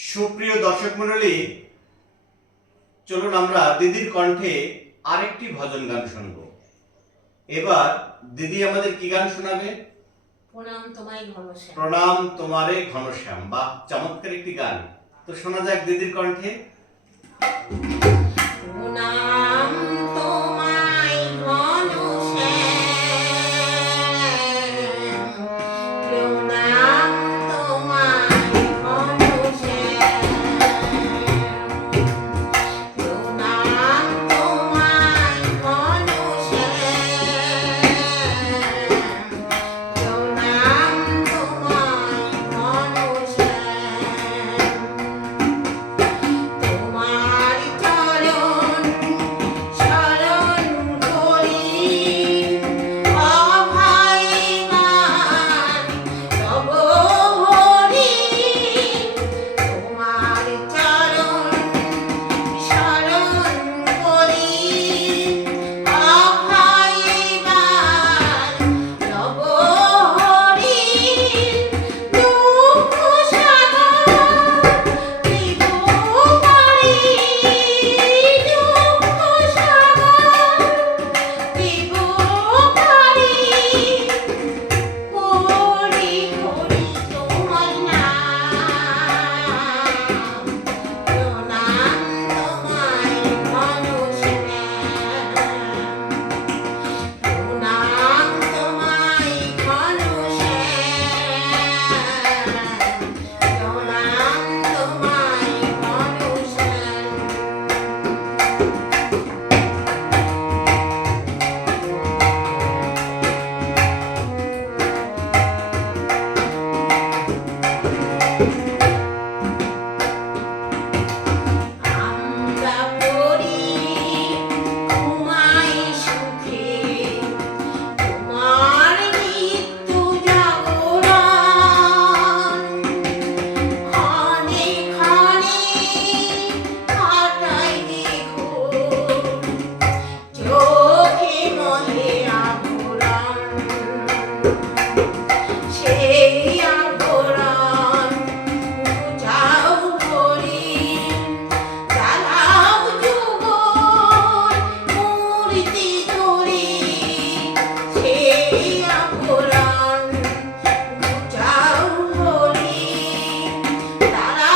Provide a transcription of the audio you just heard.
সুপ্রিয় দর্শক মণ্ডলী, চলুন আমরা দিদির কণ্ঠে আরেকটি ভজন গান শুনব। এবার দিদি আমাদের কি গান শোনাবে? প্রণাম তোমায় ঘনশ্যাম। প্রণাম তোমারে ঘনশ্যাম। বাহ, চমৎকার একটি গান। তো শোনা যাক দিদির কণ্ঠে। প্রণাম তোমায় ঘনশ্যাম, প্রণাম তোমায় ঘনশ্যাম, প্রণাম তোমায় ঘনশ্যাম, প্রণাম তোমায় ঘনশ্যাম। তোমার চরণ শরণ করি, অভয় গান তব হরি। তোমার চরণ শরণ করি, অভয় গান তব হরি। দুঃখ সাগর ত্রিভুবনে, দুঃখ সাগর ত্রিভুবনে, করি করি তোমার নাম। প্রণাম তোমায় ঘনশ্যাম, প্রণাম তোমায় ঘনশ্যাম, প্রণাম তোমায় আমরা পড়ি তোমায় সুখে, তোমার নিত্য জাগরণ। ক্ষণে ক্ষণে কাটাই দেখো, চোখে মহে আভরণ। সেই আভরণ বুঝাও হরি, জ্বালাও যুগল মূর্তি ধরি। সেই আভরণ বুঝাও হরি, তারা